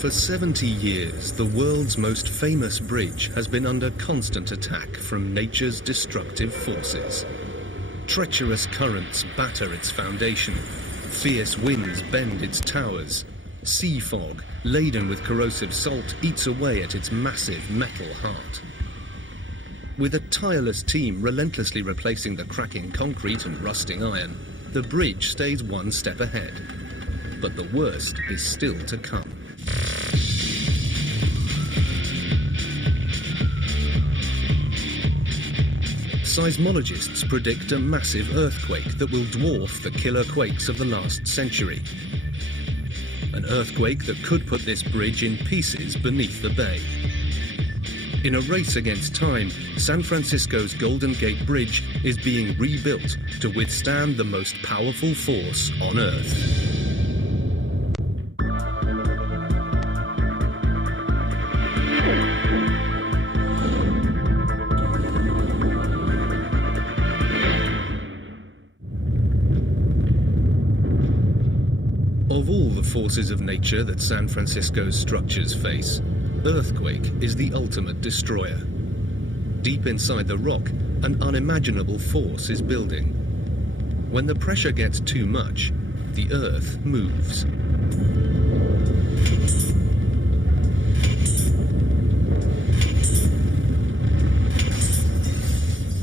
For 70 years, the world's most famous bridge has been under constant attack from nature's destructive forces. Treacherous currents batter its foundation. Fierce winds bend its towers. Sea fog, laden with corrosive salt, eats away at its massive metal heart. With a tireless team relentlessly replacing the cracking concrete and rusting iron, the bridge stays one step ahead. But the worst is still to come. Seismologists predict a massive earthquake that will dwarf the killer quakes of the last century. An earthquake that could put this bridge in pieces beneath the bay. In a race against time, San Francisco's Golden Gate Bridge is being rebuilt to withstand the most powerful force on Earth. Of all the forces of nature that San Francisco's structures face, earthquake is the ultimate destroyer. Deep inside the rock, an unimaginable force is building. When the pressure gets too much, the earth moves.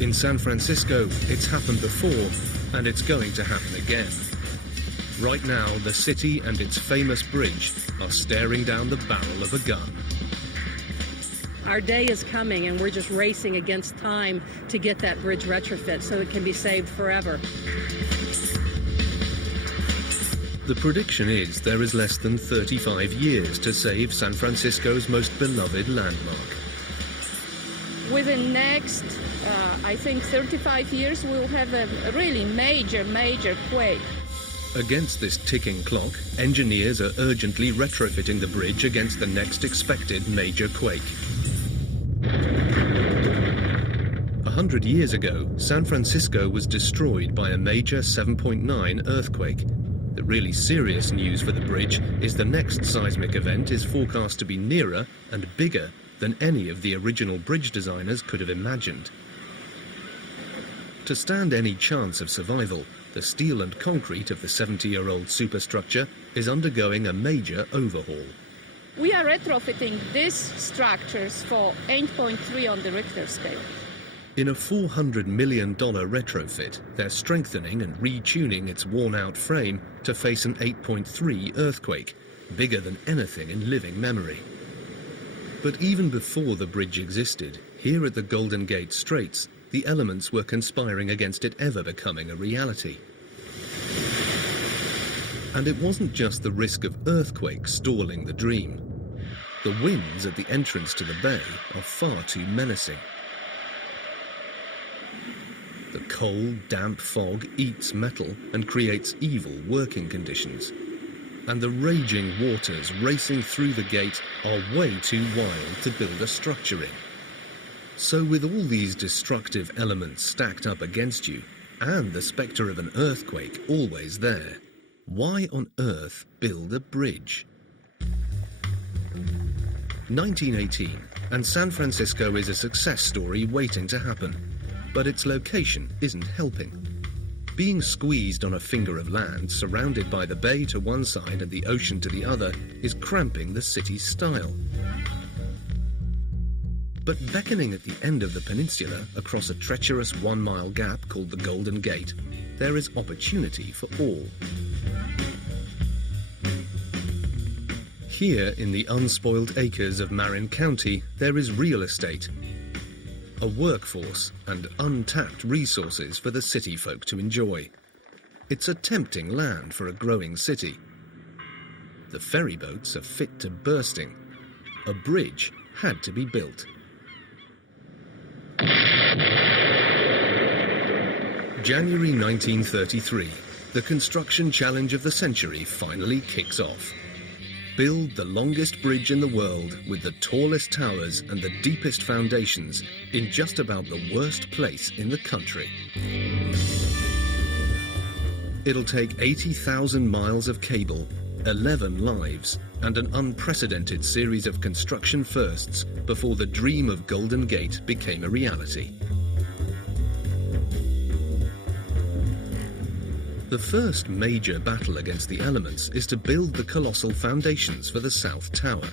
In San Francisco, it's happened before, and it's going to happen again. Right now, the city and its famous bridge are staring down the barrel of a gun. Our day is coming, and we're just racing against time to get that bridge retrofit so it can be saved forever. The prediction is there is less than 35 years to save San Francisco's most beloved landmark. Within next, I think 35 years, we'll have a really major quake. Against this ticking clock, engineers are urgently retrofitting the bridge against the next expected major quake. 100 years ago, San Francisco was destroyed by a major 7.9 earthquake. The really serious news for the bridge is the next seismic event is forecast to be nearer and bigger than any of the original bridge designers could have imagined. To stand any chance of survival, the steel and concrete of the 70-year-old superstructure is undergoing a major overhaul. We are retrofitting these structures for 8.3 on the Richter scale. In a $400 million retrofit, they're strengthening and retuning its worn-out frame to face an 8.3 earthquake, bigger than anything in living memory. But even before the bridge existed, here at the Golden Gate Straits, the elements were conspiring against it ever becoming a reality. And it wasn't just the risk of earthquakes stalling the dream. The winds at the entrance to the bay are far too menacing. The cold, damp fog eats metal and creates evil working conditions. And the raging waters racing through the gate are way too wild to build a structure in. So with all these destructive elements stacked up against you, and the spectre of an earthquake always there, why on earth build a bridge? 1918, and San Francisco is a success story waiting to happen. But its location isn't helping. Being squeezed on a finger of land, surrounded by the bay to one side and the ocean to the other, is cramping the city's style. But beckoning at the end of the peninsula, across a treacherous one-mile gap called the Golden Gate, there is opportunity for all. Here, in the unspoiled acres of Marin County, there is real estate, a workforce and untapped resources for the city folk to enjoy. It's a tempting land for a growing city. The ferry boats are fit to bursting. A bridge had to be built. January 1933, the construction challenge of the century finally kicks off. Build the longest bridge in the world with the tallest towers and the deepest foundations in just about the worst place in the country. It'll take 80,000 miles of cable, 11 lives and an unprecedented series of construction firsts before the dream of Golden Gate became a reality. The first major battle against the elements is to build the colossal foundations for the South Tower.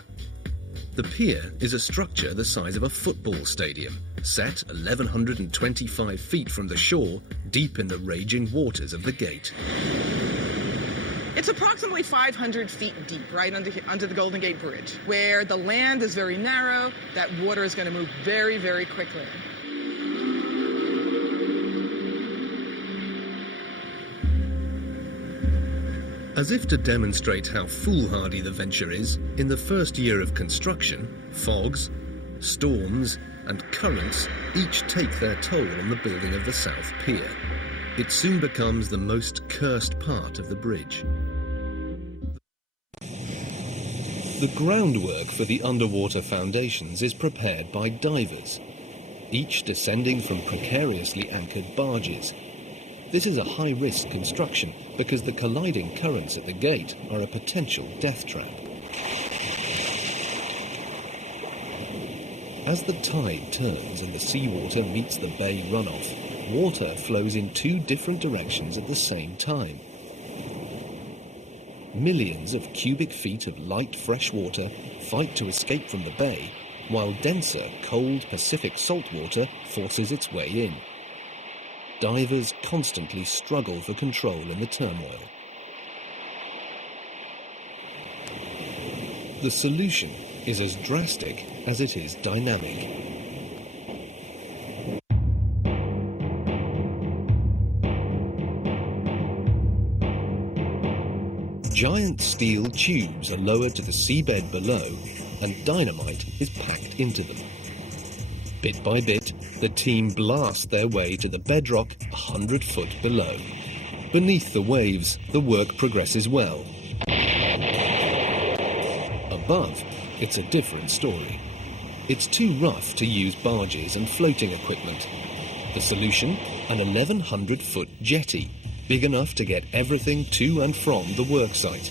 The pier is a structure the size of a football stadium, set 1,125 feet from the shore, deep in the raging waters of the gate. It's approximately 500 feet deep, right under the Golden Gate Bridge, where the land is very narrow. That water is going to move very, very quickly. As if to demonstrate how foolhardy the venture is, in the first year of construction, fogs, storms, and currents each take their toll on the building of the South Pier. It soon becomes the most cursed part of the bridge. The groundwork for the underwater foundations is prepared by divers, each descending from precariously anchored barges. This is a high-risk construction because the colliding currents at the gate are a potential death trap. As the tide turns and the seawater meets the bay runoff, water flows in two different directions at the same time. Millions of cubic feet of light fresh water fight to escape from the bay, while denser, cold Pacific saltwater forces its way in. Divers constantly struggle for control in the turmoil. The solution is as drastic as it is dynamic. Giant steel tubes are lowered to the seabed below, and dynamite is packed into them. Bit by bit, the team blast their way to the bedrock 100 foot below. Beneath the waves, the work progresses well. Above, it's a different story. It's too rough to use barges and floating equipment. The solution? An 1,100 foot jetty, big enough to get everything to and from the worksite.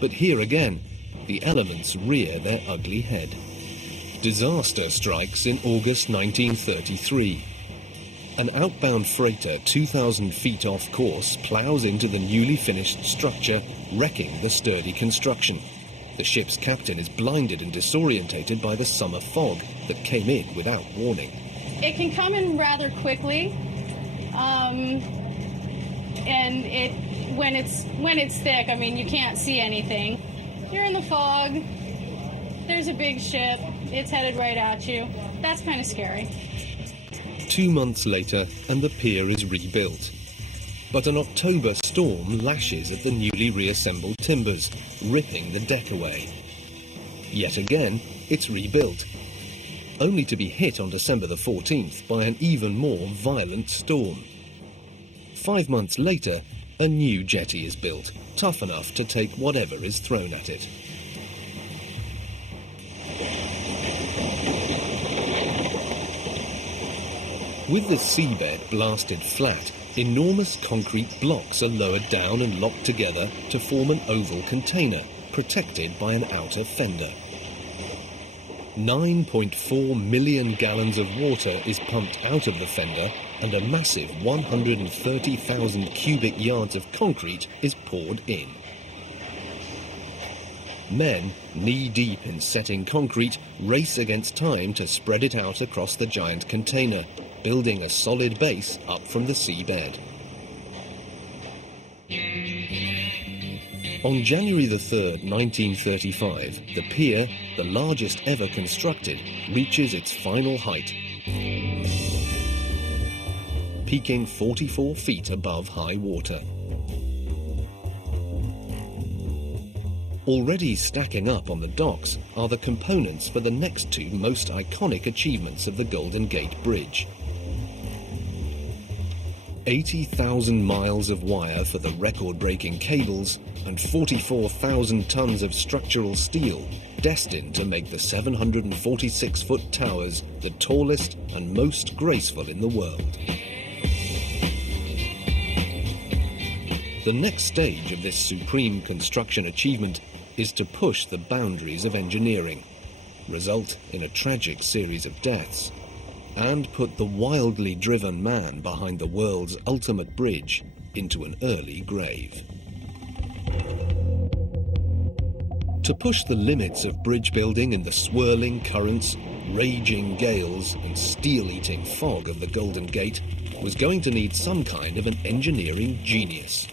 But here again, the elements rear their ugly head. Disaster strikes in August 1933. An outbound freighter 2,000 feet off course plows into the newly finished structure, wrecking the sturdy construction. The ship's captain is blinded and disorientated by the summer fog that came in without warning. It can come in rather quickly, and when it's thick, I mean, you can't see anything. You're in the fog, there's a big ship, it's headed right at you. That's kind of scary. 2 months later, and the pier is rebuilt. But an October storm lashes at the newly reassembled timbers, ripping the deck away. Yet again, it's rebuilt, only to be hit on December the 14th by an even more violent storm. 5 months later, a new jetty is built, tough enough to take whatever is thrown at it. With the seabed blasted flat, enormous concrete blocks are lowered down and locked together to form an oval container, protected by an outer fender. 9.4 million gallons of water is pumped out of the fender, and a massive 130,000 cubic yards of concrete is poured in. Men, knee-deep in setting concrete, race against time to spread it out across the giant container, building a solid base up from the seabed. On January the 3rd, 1935, the pier, the largest ever constructed, reaches its final height, peaking 44 feet above high water. Already stacking up on the docks are the components for the next two most iconic achievements of the Golden Gate Bridge. 80,000 miles of wire for the record-breaking cables and 44,000 tons of structural steel destined to make the 746-foot towers the tallest and most graceful in the world. The next stage of this supreme construction achievement is to push the boundaries of engineering, result in a tragic series of deaths, and put the wildly driven man behind the world's ultimate bridge into an early grave. To push the limits of bridge building in the swirling currents, raging gales, and steel-eating fog of the Golden Gate was going to need some kind of an engineering genius.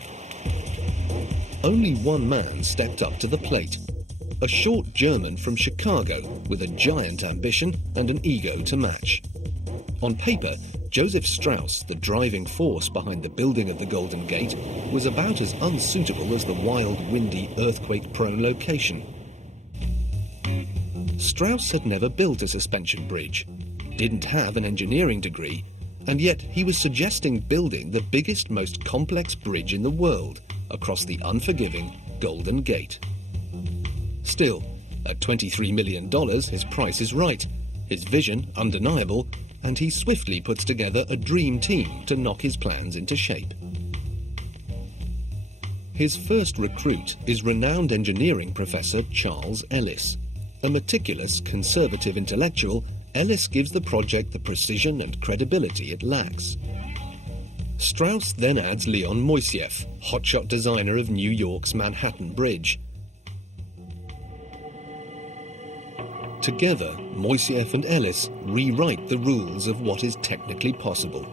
Only one man stepped up to the plate, a short German from Chicago with a giant ambition and an ego to match. On paper, Joseph Strauss, the driving force behind the building of the Golden Gate, was about as unsuitable as the wild, windy, earthquake-prone location. Strauss had never built a suspension bridge, didn't have an engineering degree, and yet he was suggesting building the biggest, most complex bridge in the world across the unforgiving Golden Gate. Still, at $23 million, his price is right, his vision undeniable, and he swiftly puts together a dream team to knock his plans into shape. His first recruit is renowned engineering professor Charles Ellis. A meticulous, conservative intellectual, Ellis gives the project the precision and credibility it lacks. Strauss then adds Leon Moiseev, hotshot designer of New York's Manhattan Bridge. Together, Moiseev and Ellis rewrite the rules of what is technically possible.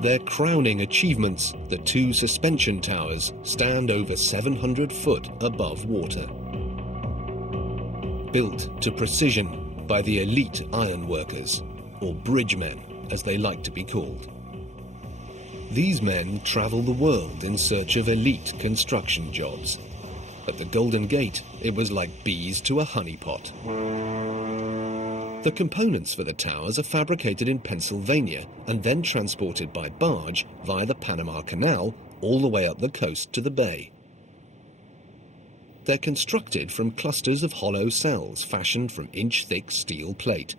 Their crowning achievements, the two suspension towers, stand over 700 foot above water. Built to precision by the elite ironworkers, or bridgemen, as they like to be called. These men travel the world in search of elite construction jobs. At the Golden Gate, it was like bees to a honeypot. The components for the towers are fabricated in Pennsylvania and then transported by barge via the Panama Canal all the way up the coast to the bay. They're constructed from clusters of hollow cells fashioned from inch-thick steel plate.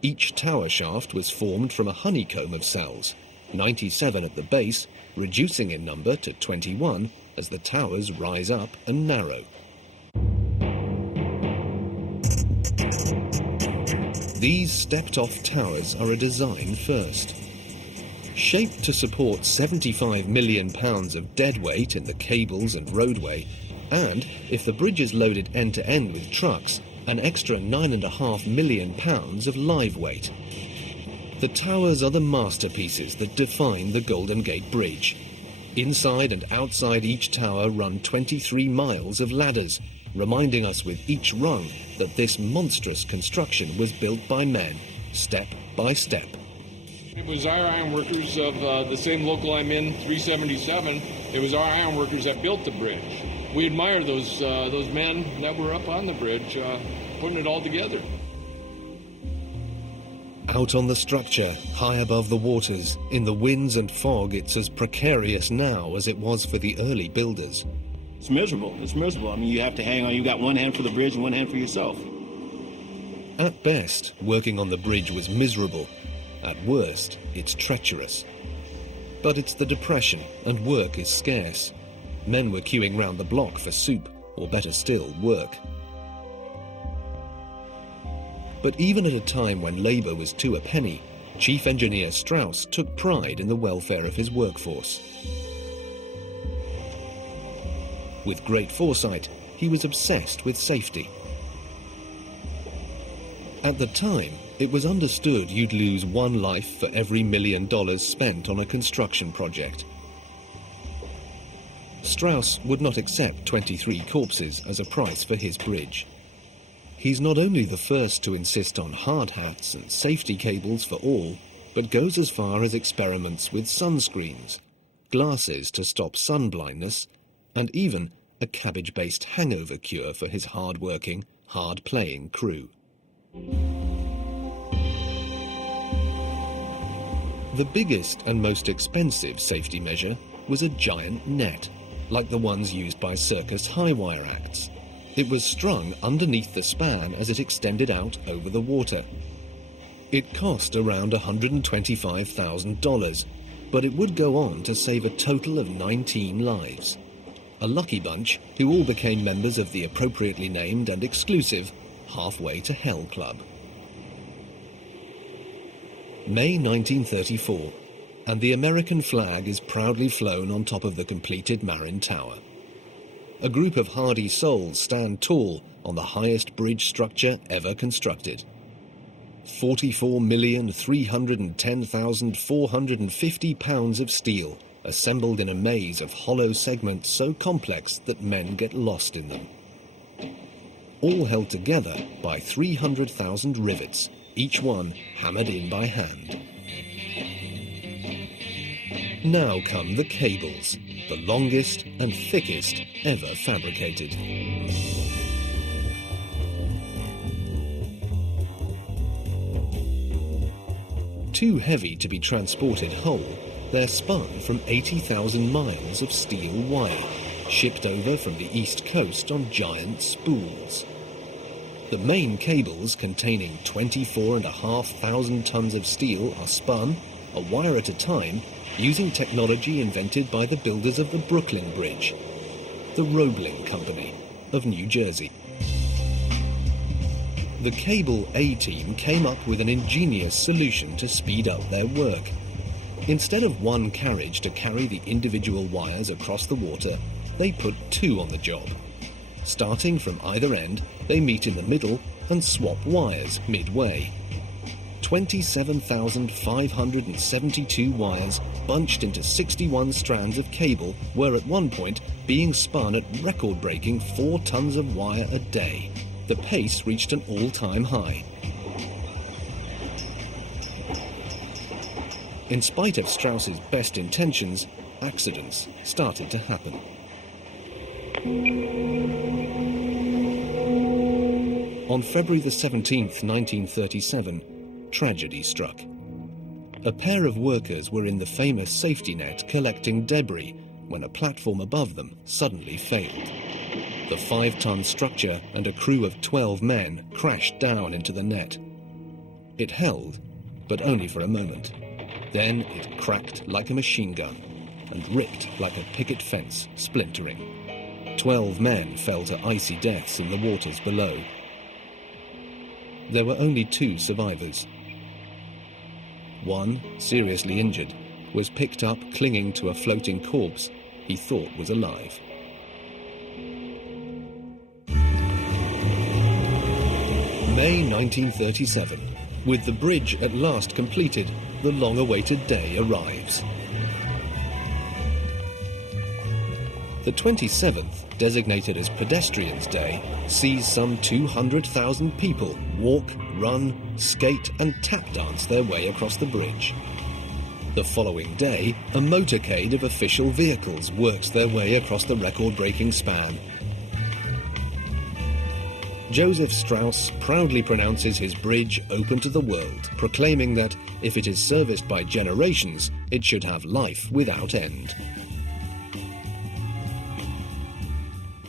Each tower shaft was formed from a honeycomb of cells, 97 at the base, reducing in number to 21 as the towers rise up and narrow. These stepped-off towers are a design first. Shaped to support 75 million pounds of deadweight in the cables and roadway, and, if the bridge is loaded end-to-end with trucks, an extra 9.5 million pounds of live weight. The towers are the masterpieces that define the Golden Gate Bridge. Inside and outside each tower run 23 miles of ladders, reminding us with each rung that this monstrous construction was built by men, step by step. It was our ironworkers of the same local I'm in, 377. It was our ironworkers that built the bridge. We admire those men that were up on the bridge, putting it all together. Out on the structure, high above the waters, in the winds and fog, it's as precarious now as it was for the early builders. It's miserable. It's miserable. I mean, you have to hang on. You got one hand for the bridge and one hand for yourself. At best, working on the bridge was miserable. At worst, it's treacherous. But it's the Depression, and work is scarce. Men were queuing round the block for soup, or better still, work. But even at a time when labour was two a penny, Chief Engineer Strauss took pride in the welfare of his workforce. With great foresight, he was obsessed with safety. At the time, it was understood you'd lose one life for every $1 million spent on a construction project. Strauss would not accept 23 corpses as a price for his bridge. He's not only the first to insist on hard hats and safety cables for all, but goes as far as experiments with sunscreens, glasses to stop sun blindness, and even a cabbage-based hangover cure for his hard-working, hard-playing crew. The biggest and most expensive safety measure was a giant net, like the ones used by circus high-wire acts. It was strung underneath the span as it extended out over the water. It cost around $125,000, but it would go on to save a total of 19 lives. A lucky bunch who all became members of the appropriately named and exclusive Halfway to Hell Club. May 1934, and the American flag is proudly flown on top of the completed Marin Tower. A group of hardy souls stand tall on the highest bridge structure ever constructed. 44,310,450 pounds of steel assembled in a maze of hollow segments so complex that men get lost in them. All held together by 300,000 rivets, each one hammered in by hand. Now come the cables, the longest and thickest ever fabricated. Too heavy to be transported whole, they're spun from 80,000 miles of steel wire, shipped over from the East Coast on giant spools. The main cables, containing 24,500 tons of steel, are spun, a wire at a time, using technology invented by the builders of the Brooklyn Bridge, the Roebling Company of New Jersey. The Cable A-team came up with an ingenious solution to speed up their work. Instead of one carriage to carry the individual wires across the water, they put two on the job. Starting from either end, they meet in the middle and swap wires midway. 27,572 wires bunched into 61 strands of cable were at one point being spun at record-breaking 4 tons of wire a day. The pace reached an all-time high. In spite of Strauss's best intentions, accidents started to happen. On February the 17th, 1937, tragedy struck. A pair of workers were in the famous safety net collecting debris when a platform above them suddenly failed. The 5-ton structure and a crew of 12 men crashed down into the net. It held, but only for a moment. Then it cracked like a machine gun and ripped like a picket fence, splintering. 12 men fell to icy deaths in the waters below. There were only 2 survivors. One, seriously injured, was picked up clinging to a floating corpse he thought was alive. May 1937. With the bridge at last completed, the long-awaited day arrives. The 27th, designated as Pedestrians' Day, sees some 200,000 people walk, run, skate and tap dance their way across the bridge. The following day, a motorcade of official vehicles works their way across the record-breaking span. Joseph Strauss proudly pronounces his bridge open to the world, proclaiming that if it is serviced by generations, it should have life without end.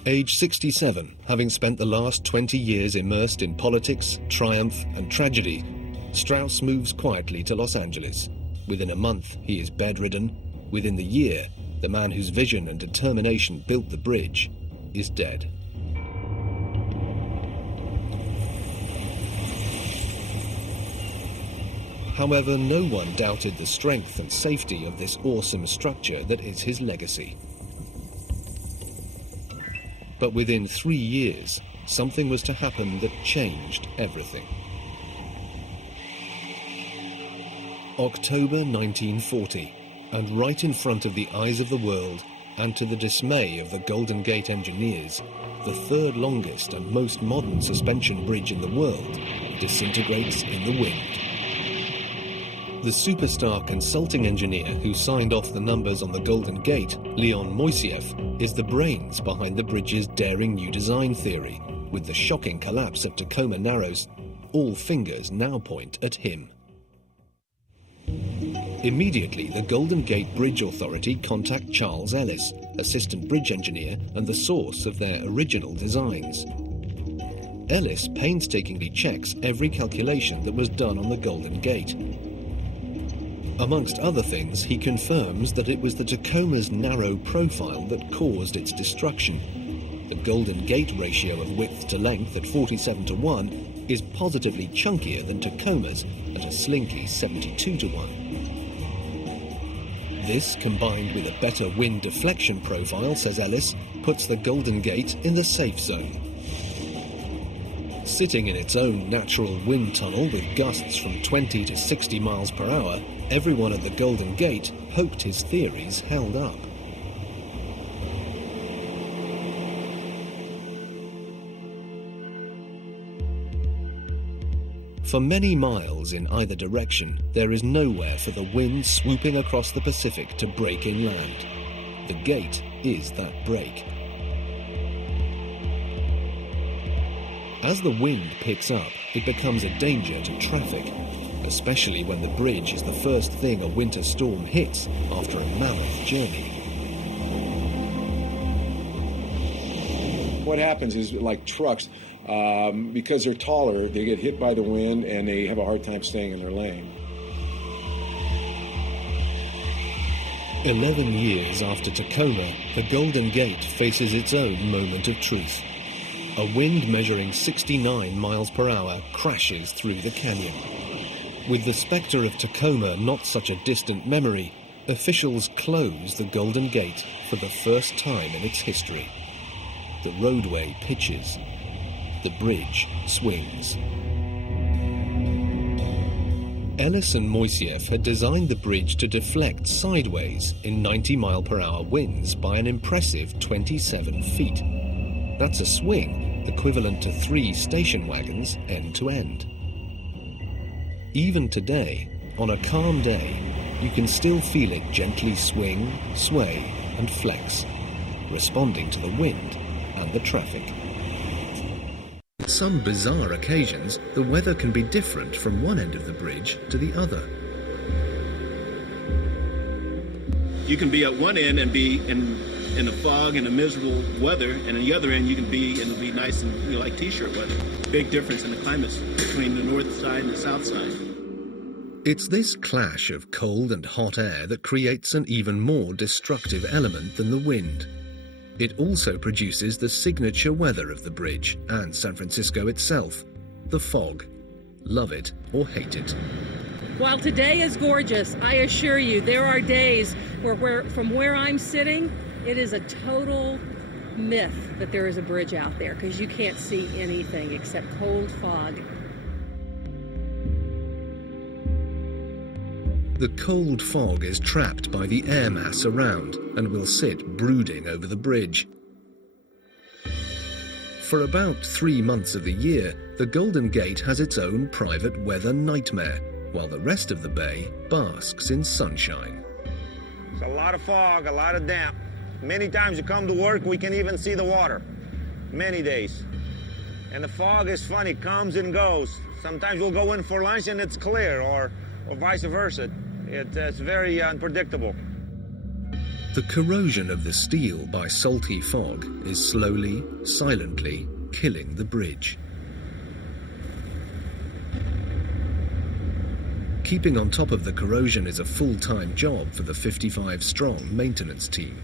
Age 67, having spent the last 20 years immersed in politics, triumph and tragedy, Strauss moves quietly to Los Angeles. Within a month, he is bedridden. Within the year, the man whose vision and determination built the bridge is dead. However, no one doubted the strength and safety of this awesome structure that is his legacy. But within 3 years, something was to happen that changed everything. October 1940, and right in front of the eyes of the world, and to the dismay of the Golden Gate engineers, the third longest and most modern suspension bridge in the world disintegrates in the wind. The superstar consulting engineer who signed off the numbers on the Golden Gate, Leon Moiseev, is the brains behind the bridge's daring new design theory. With the shocking collapse of Tacoma Narrows, all fingers now point at him. Immediately, the Golden Gate Bridge Authority contact Charles Ellis, assistant bridge engineer and the source of their original designs. Ellis painstakingly checks every calculation that was done on the Golden Gate. Amongst other things, he confirms that it was the Tacoma's narrow profile that caused its destruction. The Golden Gate ratio of width to length at 47:1 is positively chunkier than Tacoma's at a slinky 72:1. This, combined with a better wind deflection profile, says Ellis, puts the Golden Gate in the safe zone. Sitting in its own natural wind tunnel with gusts from 20 to 60 miles per hour, everyone at the Golden Gate hoped his theories held up. For many miles in either direction, there is nowhere for the wind swooping across the Pacific to break inland. The gate is that break. As the wind picks up, it becomes a danger to traffic, especially when the bridge is the first thing a winter storm hits after a mammoth journey. What happens is, like trucks, because they're taller, they get hit by the wind and they have a hard time staying in their lane. 11 years after Tacoma, the Golden Gate faces its own moment of truth. A wind measuring 69 miles per hour crashes through the canyon. With the spectre of Tacoma not such a distant memory, officials close the Golden Gate for the first time in its history. The roadway pitches. The bridge swings. Ellis and Moiseev had designed the bridge to deflect sideways in 90-mile-per-hour winds by an impressive 27 feet. That's a swing equivalent to 3 station wagons end to end. Even today, on a calm day, you can still feel it gently swing, sway, and flex, responding to the wind and the traffic. On some bizarre occasions, the weather can be different from one end of the bridge to the other. You can be at one end and be in the fog and the miserable weather, and at the other end you can be and it'll be nice and like t-shirt weather. Big difference in the climates between the north side and the south side. It's this clash of cold and hot air that creates an even more destructive element than the wind. It also produces the signature weather of the bridge and San Francisco itself, the fog. Love it or hate it. While today is gorgeous, I assure you there are days where from where I'm sitting, it is a total myth that there is a bridge out there because you can't see anything except cold fog. The cold fog is trapped by the air mass around and will sit brooding over the bridge. For about 3 months of the year, the Golden Gate has its own private weather nightmare, while the rest of the bay basks in sunshine. It's a lot of fog, a lot of damp. Many times you come to work, we can even see the water. Many days. And the fog is funny, it comes and goes. Sometimes we'll go in for lunch and it's clear, or vice versa. It's very unpredictable. The corrosion of the steel by salty fog is slowly, silently killing the bridge. Keeping on top of the corrosion is a full-time job for the 55-strong maintenance team.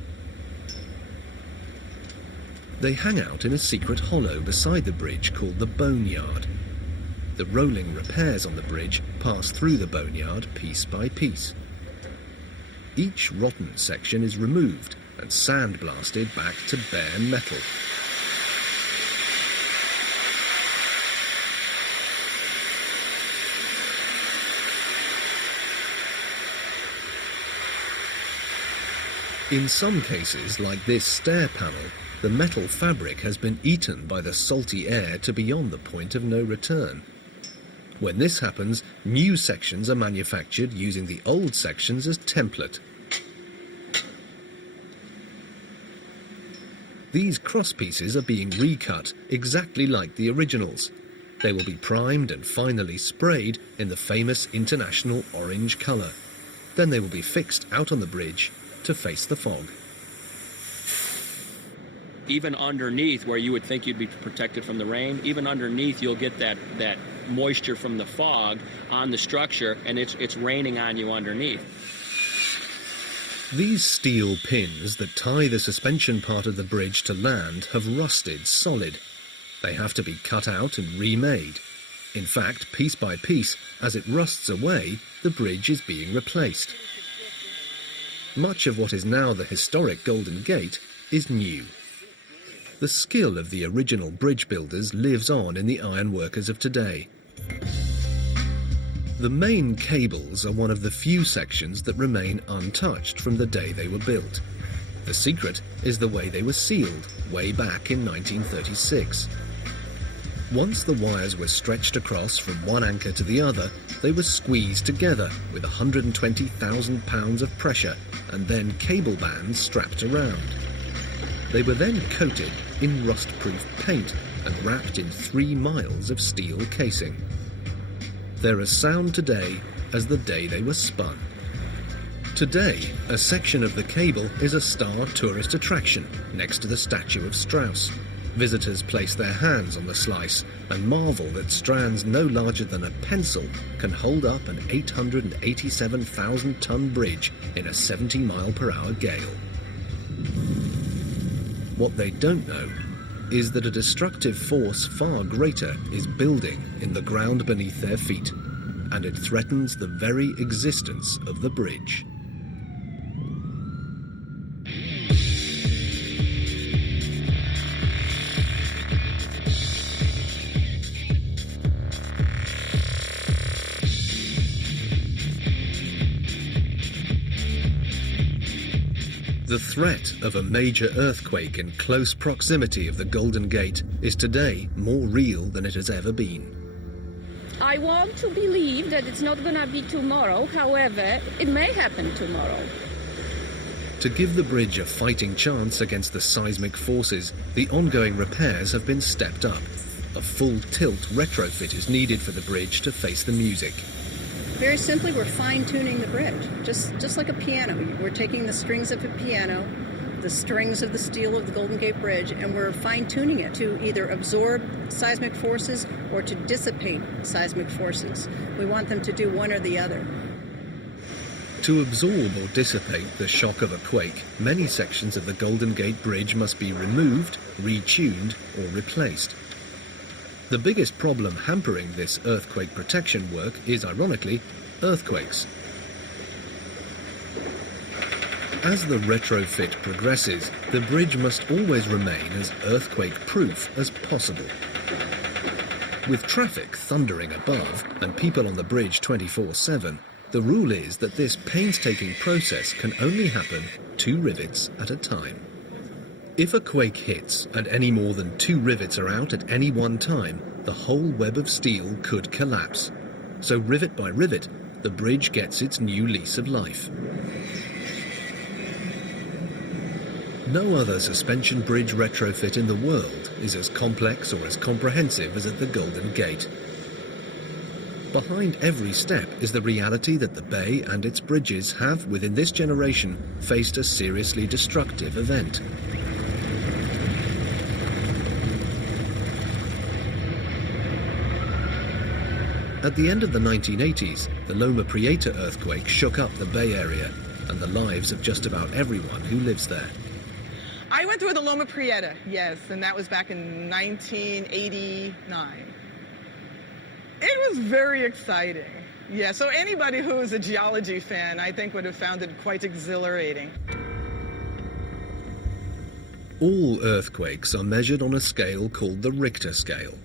They hang out in a secret hollow beside the bridge called the Boneyard. The rolling repairs on the bridge pass through the boneyard piece by piece. Each rotten section is removed and sandblasted back to bare metal. In some cases, like this stair panel, the metal fabric has been eaten by the salty air to beyond the point of no return. When this happens, new sections are manufactured using the old sections as template. These cross pieces are being recut exactly like the originals. They will be primed and finally sprayed in the famous international orange colour. Then they will be fixed out on the bridge to face the fog. Even underneath where you would think you'd be protected from the rain, even underneath you'll get that moisture from the fog on the structure, and it's raining on you underneath. These steel pins that tie the suspension part of the bridge to land have rusted solid. They have to be cut out and remade. In fact, piece by piece, as it rusts away, the bridge is being replaced. Much of what is now the historic Golden Gate is new. The skill of the original bridge builders lives on in the ironworkers of today. The main cables are one of the few sections that remain untouched from the day they were built. The secret is the way they were sealed, way back in 1936. Once the wires were stretched across from one anchor to the other, they were squeezed together with 120,000 pounds of pressure and then cable bands strapped around. They were then coated in rust-proof paint and wrapped in 3 miles of steel casing. They're as sound today as the day they were spun. Today, a section of the cable is a star tourist attraction next to the statue of Strauss. Visitors place their hands on the slice and marvel that strands no larger than a pencil can hold up an 887,000-ton bridge in a 70-mile-per-hour gale. What they don't know is that a destructive force far greater is building in the ground beneath their feet, and it threatens the very existence of the bridge. The threat of a major earthquake in close proximity of the Golden Gate is today more real than it has ever been. I want to believe that it's not going to be tomorrow. However, it may happen tomorrow. To give the bridge a fighting chance against the seismic forces, the ongoing repairs have been stepped up. A full tilt retrofit is needed for the bridge to face the music. Very simply, we're fine-tuning the bridge, just like a piano. We're taking the strings of a piano, the strings of the steel of the Golden Gate Bridge, and we're fine-tuning it to either absorb seismic forces or to dissipate seismic forces. We want them to do one or the other. To absorb or dissipate the shock of a quake, many sections of the Golden Gate Bridge must be removed, retuned, or replaced. The biggest problem hampering this earthquake protection work is, ironically, earthquakes. As the retrofit progresses, the bridge must always remain as earthquake-proof as possible. With traffic thundering above and people on the bridge 24/7, the rule is that this painstaking process can only happen 2 rivets at a time. If a quake hits and any more than 2 rivets are out at any one time, the whole web of steel could collapse. So rivet by rivet, the bridge gets its new lease of life. No other suspension bridge retrofit in the world is as complex or as comprehensive as at the Golden Gate. Behind every step is the reality that the bay and its bridges have, within this generation, faced a seriously destructive event. At the end of the 1980s, the Loma Prieta earthquake shook up the Bay Area and the lives of just about everyone who lives there. I went through the Loma Prieta, yes, and that was back in 1989. It was very exciting. Yeah, so anybody who is a geology fan, I think, would have found it quite exhilarating. All earthquakes are measured on a scale called the Richter scale.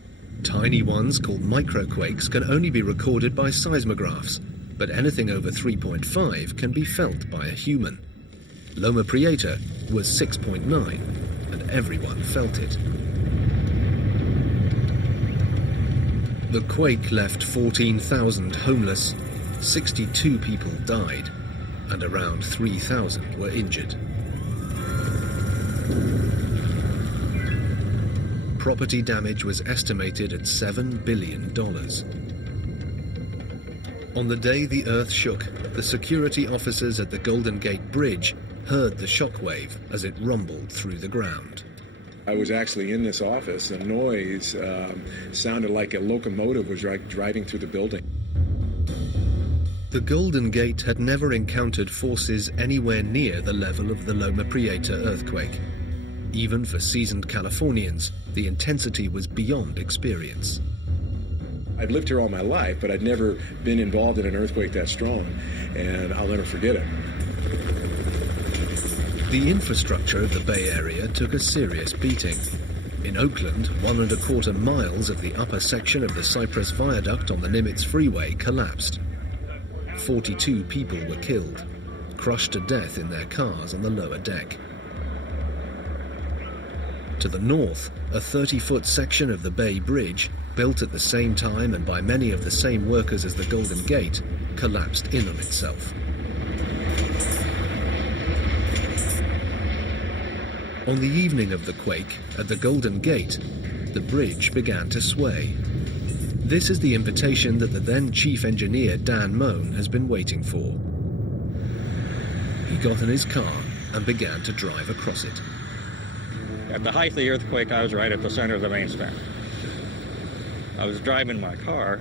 Tiny ones called microquakes can only be recorded by seismographs, but anything over 3.5 can be felt by a human. Loma Prieta was 6.9, and everyone felt it. The quake left 14,000 homeless, 62 people died, and around 3,000 were injured. Property damage was estimated at $7 billion. On the day the earth shook, the security officers at the Golden Gate Bridge heard the shockwave as it rumbled through the ground. I was actually in this office. The noise sounded like a locomotive was driving through the building. The Golden Gate had never encountered forces anywhere near the level of the Loma Prieta earthquake. Even for seasoned Californians, the intensity was beyond experience. I'd lived here all my life, but I'd never been involved in an earthquake that strong, and I'll never forget it. The infrastructure of the Bay Area took a serious beating. In Oakland, 1¼ miles of the upper section of the Cypress Viaduct on the Nimitz Freeway collapsed. 42 people were killed, crushed to death in their cars on the lower deck. To the north, a 30-foot section of the Bay Bridge, built at the same time and by many of the same workers as the Golden Gate, collapsed in on itself. On the evening of the quake, at the Golden Gate, the bridge began to sway. This is the invitation that the then chief engineer Dan Moen has been waiting for. He got in his car and began to drive across it. At the height of the earthquake, I was right at the center of the main span. I was driving my car,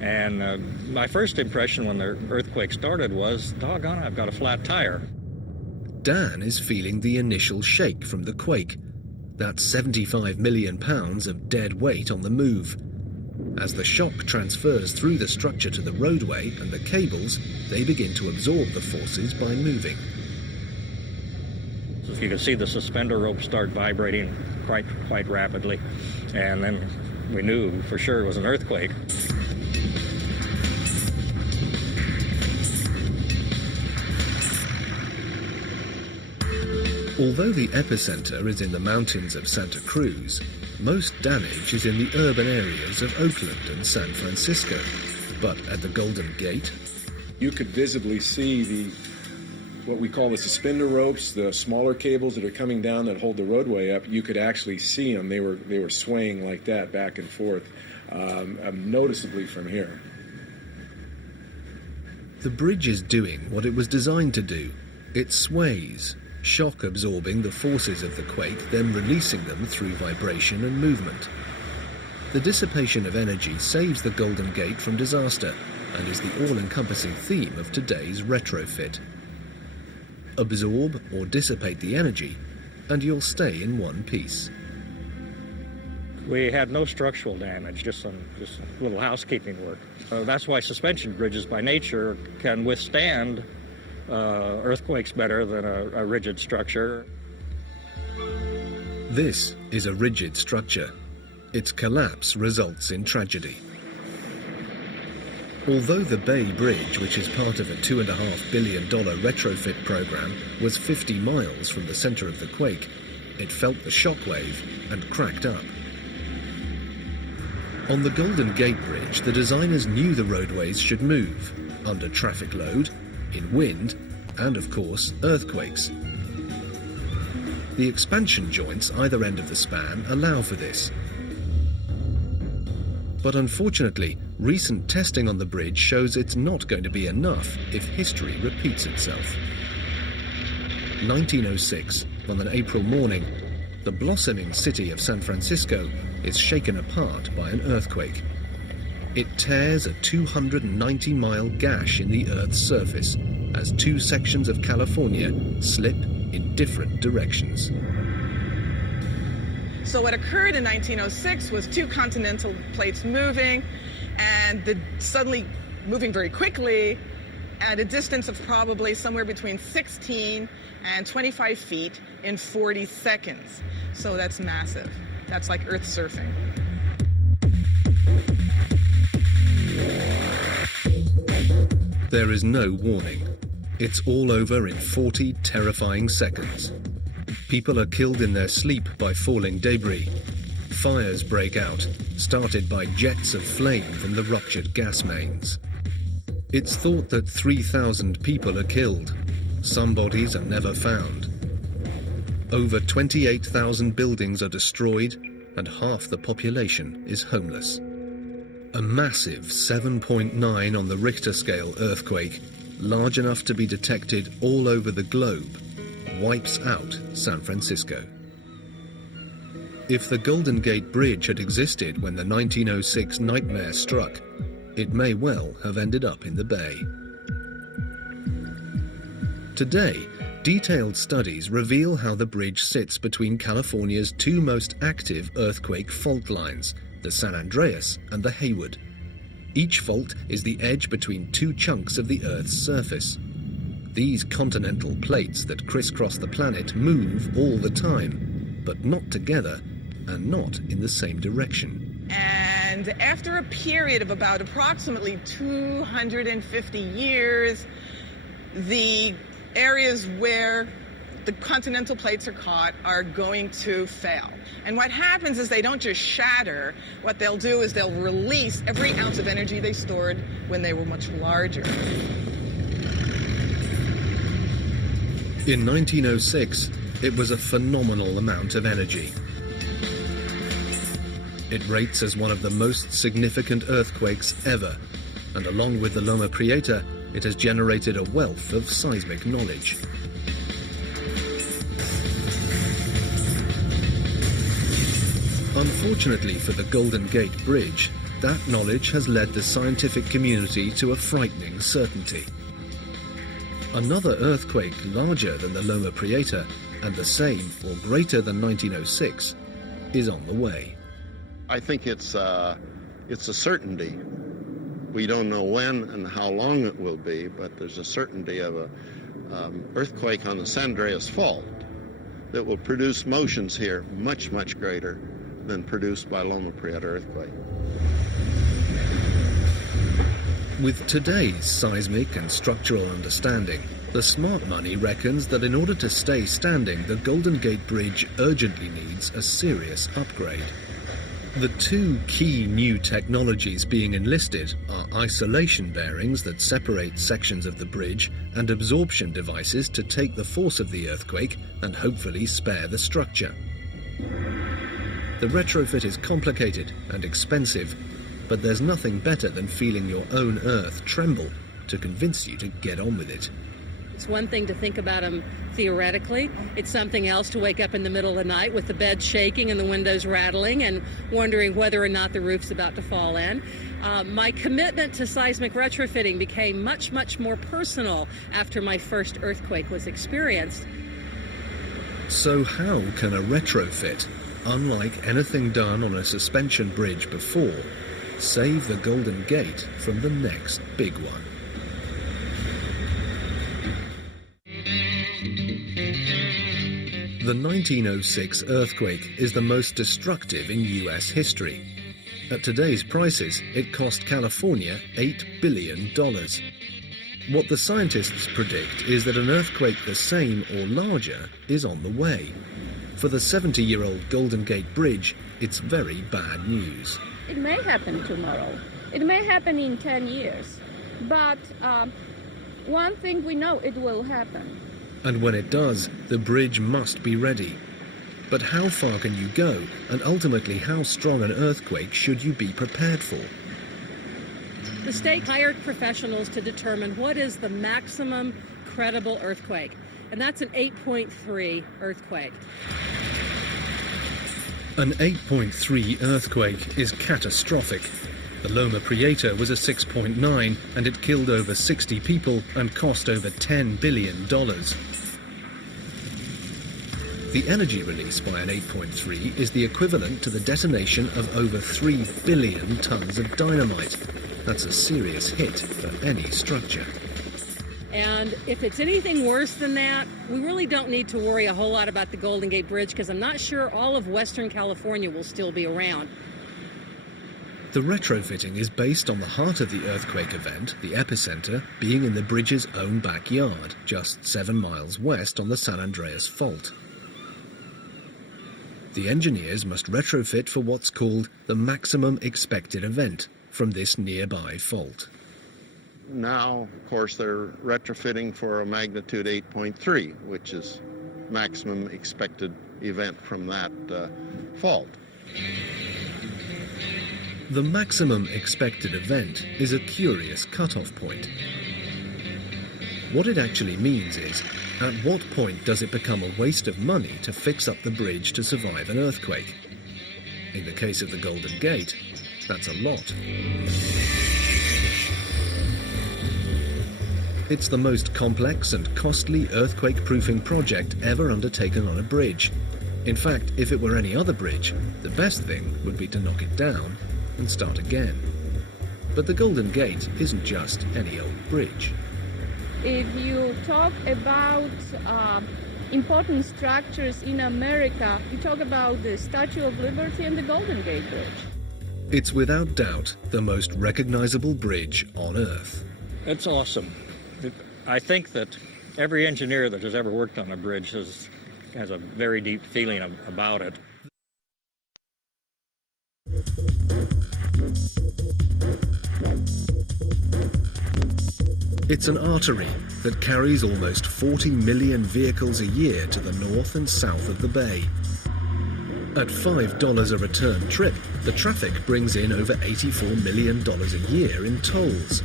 and my first impression when the earthquake started was, doggone, I've got a flat tire. Dan is feeling the initial shake from the quake. That's 75 million pounds of dead weight on the move. As the shock transfers through the structure to the roadway and the cables, they begin to absorb the forces by moving. So you can see the suspender rope start vibrating quite rapidly, and then we knew for sure it was an earthquake. Although the epicenter is in the mountains of Santa Cruz, most damage is in the urban areas of Oakland and San Francisco. But at the Golden Gate, you could visibly see what we call the suspender ropes, the smaller cables that are coming down that hold the roadway up. You could actually see them. They were swaying like that back and forth, noticeably from here. The bridge is doing what it was designed to do. It sways, shock absorbing the forces of the quake, then releasing them through vibration and movement. The dissipation of energy saves the Golden Gate from disaster and is the all-encompassing theme of today's retrofit. Absorb or dissipate the energy, and you'll stay in one piece. We had no structural damage, just some little housekeeping work. That's why suspension bridges by nature can withstand earthquakes better than a rigid structure. This is a rigid structure. Its collapse results in tragedy. Although the Bay Bridge, which is part of a $2.5 billion retrofit program, was 50 miles from the center of the quake, it felt the shockwave and cracked up. On the Golden Gate Bridge, the designers knew the roadways should move, under traffic load, in wind, and of course, earthquakes. The expansion joints either end of the span allow for this. But unfortunately, recent testing on the bridge shows it's not going to be enough if history repeats itself. 1906, on an April morning, the blossoming city of San Francisco is shaken apart by an earthquake. It tears a 290-mile gash in the Earth's surface as two sections of California slip in different directions. So what occurred in 1906 was two continental plates moving, and suddenly moving very quickly at a distance of probably somewhere between 16 and 25 feet in 40 seconds. So that's massive. That's like Earth surfing. There is no warning. It's all over in 40 terrifying seconds. People are killed in their sleep by falling debris. Fires break out, started by jets of flame from the ruptured gas mains. It's thought that 3,000 people are killed. Some bodies are never found. Over 28,000 buildings are destroyed, and half the population is homeless. A massive 7.9 on the Richter scale earthquake, large enough to be detected all over the globe, wipes out San Francisco. If the Golden Gate Bridge had existed when the 1906 nightmare struck, it may well have ended up in the bay. Today, detailed studies reveal how the bridge sits between California's two most active earthquake fault lines, the San Andreas and the Hayward. Each fault is the edge between two chunks of the Earth's surface. These continental plates that crisscross the planet move all the time, but not together and not in the same direction. And after a period of about approximately 250 years, the areas where the continental plates are caught are going to fail. And what happens is they don't just shatter. What they'll do is they'll release every ounce of energy they stored when they were much larger. In 1906, it was a phenomenal amount of energy. It rates as one of the most significant earthquakes ever, and along with the Loma Prieta, it has generated a wealth of seismic knowledge. Unfortunately for the Golden Gate Bridge, that knowledge has led the scientific community to a frightening certainty. Another earthquake larger than the Loma Prieta and the same or greater than 1906 is on the way. I think it's a certainty. We don't know when and how long it will be, but there's a certainty of an earthquake on the San Andreas Fault that will produce motions here much, much greater than produced by Loma Prieta earthquake. With today's seismic and structural understanding, the smart money reckons that in order to stay standing, the Golden Gate Bridge urgently needs a serious upgrade. The two key new technologies being enlisted are isolation bearings that separate sections of the bridge and absorption devices to take the force of the earthquake and hopefully spare the structure. The retrofit is complicated and expensive, but there's nothing better than feeling your own earth tremble to convince you to get on with it. It's one thing to think about them theoretically. It's something else to wake up in the middle of the night with the bed shaking and the windows rattling and wondering whether or not the roof's about to fall in. My commitment to seismic retrofitting became much, much more personal after my first earthquake was experienced. So how can a retrofit, unlike anything done on a suspension bridge before, save the Golden Gate from the next big one? The 1906 earthquake is the most destructive in US history. At today's prices, it cost California $8 billion. What the scientists predict is that an earthquake the same or larger is on the way. For the 70-year-old Golden Gate Bridge, it's very bad news. It may happen tomorrow. It may happen in 10 years. But one thing we know, it will happen. And when it does, the bridge must be ready. But how far can you go, and ultimately how strong an earthquake should you be prepared for? The state hired professionals to determine what is the maximum credible earthquake, and that's an 8.3 earthquake. An 8.3 earthquake is catastrophic. The Loma Prieta was a 6.9, and it killed over 60 people and cost over $10 billion. The energy release by an 8.3 is the equivalent to the detonation of over 3 billion tons of dynamite. That's a serious hit for any structure. And if it's anything worse than that, we really don't need to worry a whole lot about the Golden Gate Bridge, because I'm not sure all of Western California will still be around. The retrofitting is based on the heart of the earthquake event, the epicenter, being in the bridge's own backyard, just 7 miles west on the San Andreas Fault. The engineers must retrofit for what's called the maximum expected event from this nearby fault. Now, of course, they're retrofitting for a magnitude 8.3, which is maximum expected event from that fault. The maximum expected event is a curious cutoff point. What it actually means is, at what point does it become a waste of money to fix up the bridge to survive an earthquake? In the case of the Golden Gate, that's a lot. It's the most complex and costly earthquake-proofing project ever undertaken on a bridge. In fact, if it were any other bridge, the best thing would be to knock it down and start again. But the Golden Gate isn't just any old bridge. If you talk about important structures in America, you talk about the Statue of Liberty and the Golden Gate Bridge. It's without doubt the most recognizable bridge on Earth. It's awesome. I think that every engineer that has ever worked on a bridge has a very deep feeling about it. It's an artery that carries almost 40 million vehicles a year to the north and south of the bay. At $5 a return trip, the traffic brings in over $84 million a year in tolls.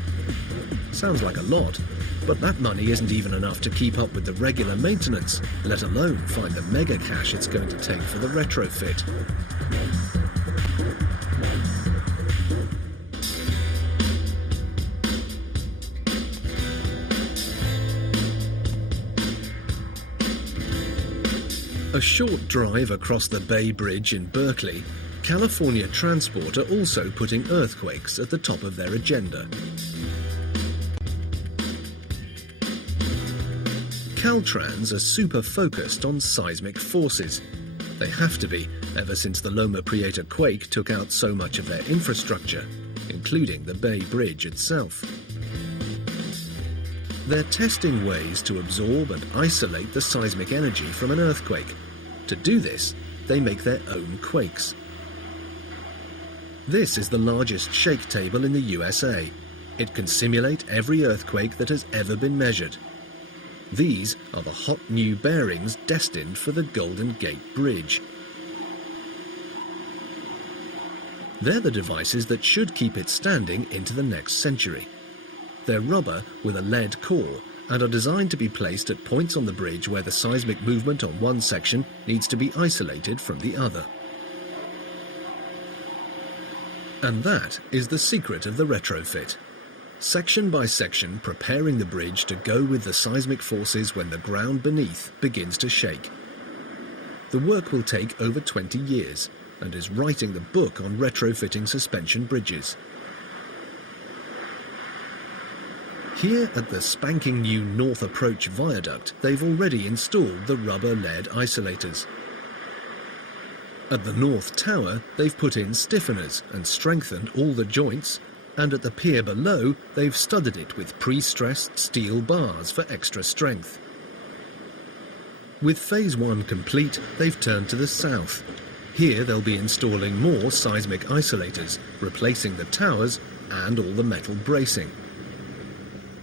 Sounds like a lot, but that money isn't even enough to keep up with the regular maintenance, let alone find the mega cash it's going to take for the retrofit. A short drive across the Bay Bridge in Berkeley, California Transport are also putting earthquakes at the top of their agenda. Caltrans are super focused on seismic forces. They have to be, ever since the Loma Prieta quake took out so much of their infrastructure, including the Bay Bridge itself. They're testing ways to absorb and isolate the seismic energy from an earthquake. To do this, they make their own quakes. This is the largest shake table in the USA. It can simulate every earthquake that has ever been measured. These are the hot new bearings destined for the Golden Gate Bridge. They're the devices that should keep it standing into the next century. They're rubber with a lead core and are designed to be placed at points on the bridge where the seismic movement on one section needs to be isolated from the other. And that is the secret of the retrofit. Section by section, preparing the bridge to go with the seismic forces when the ground beneath begins to shake. The work will take over 20 years and is writing the book on retrofitting suspension bridges. Here at the spanking new North Approach Viaduct, they've already installed the rubber lead isolators. At the North Tower, they've put in stiffeners and strengthened all the joints, and at the pier below, they've studded it with pre-stressed steel bars for extra strength. With Phase 1 complete, they've turned to the south. Here they'll be installing more seismic isolators, replacing the towers and all the metal bracing.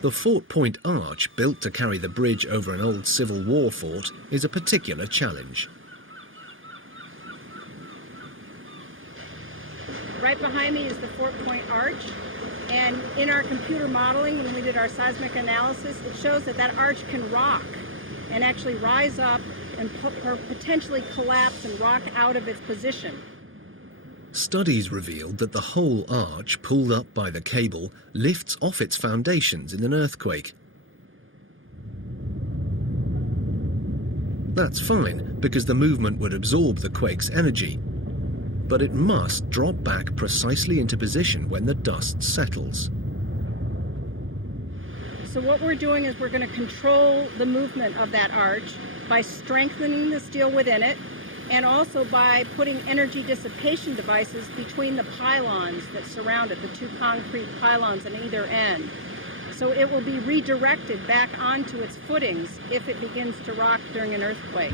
The Fort Point Arch, built to carry the bridge over an old Civil War fort, is a particular challenge. Right behind me is the Fort Point Arch, and in our computer modeling, when we did our seismic analysis, it shows that that arch can rock and actually rise up and potentially collapse and rock out of its position. Studies revealed that the whole arch, pulled up by the cable, lifts off its foundations in an earthquake. That's fine, because the movement would absorb the quake's energy. But it must drop back precisely into position when the dust settles. So what we're doing is we're going to control the movement of that arch by strengthening the steel within it, and also by putting energy dissipation devices between the pylons that surround it, the two concrete pylons on either end. So it will be redirected back onto its footings if it begins to rock during an earthquake.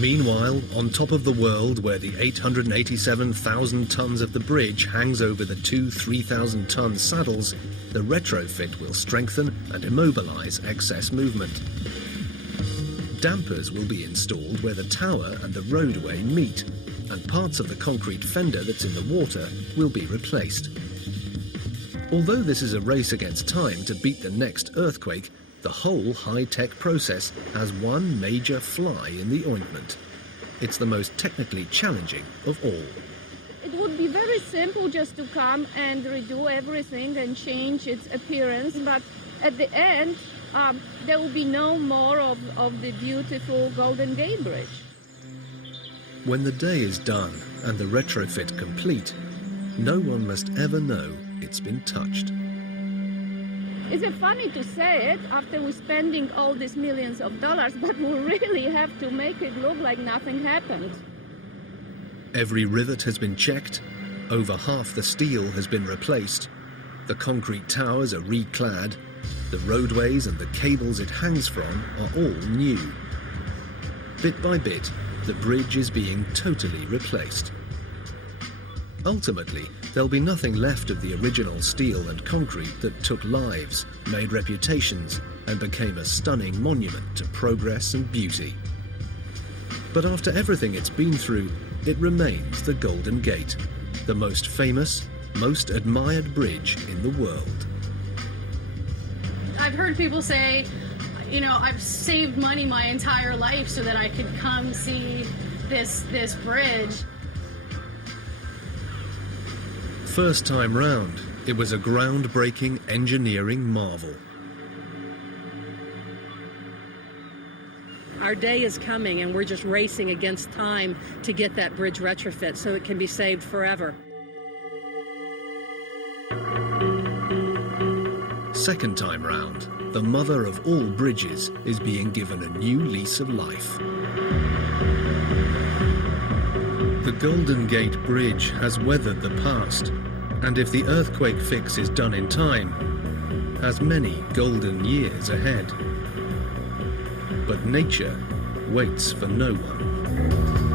Meanwhile, on top of the world where the 887,000 tons of the bridge hangs over the two 3,000-ton saddles, the retrofit will strengthen and immobilize excess movement. Dampers will be installed where the tower and the roadway meet, and parts of the concrete fender that's in the water will be replaced. Although this is a race against time to beat the next earthquake, the whole high-tech process has one major fly in the ointment. it's the most technically challenging of all. It would be very simple just to come and redo everything and change its appearance, but at the end, there will be no more of the beautiful Golden Gate Bridge. When the day is done and the retrofit complete, no one must ever know it's been touched. It's funny to say it after we're spending all these millions of dollars, but we really have to make it look like nothing happened. Every rivet has been checked, over half the steel has been replaced, the concrete towers are reclad, the roadways and the cables it hangs from are all new. Bit by bit, the bridge is being totally replaced. Ultimately, there'll be nothing left of the original steel and concrete that took lives, made reputations, and became a stunning monument to progress and beauty. But after everything it's been through, it remains the Golden Gate, the most famous, most admired bridge in the world. I've heard people say, you know, I've saved money my entire life so that I could come see this bridge. First time round, it was a groundbreaking engineering marvel. Our day is coming and we're just racing against time to get that bridge retrofit so it can be saved forever. Second time round, the mother of all bridges is being given a new lease of life. The Golden Gate Bridge has weathered the past, and if the earthquake fix is done in time, has many golden years ahead. But nature waits for no one.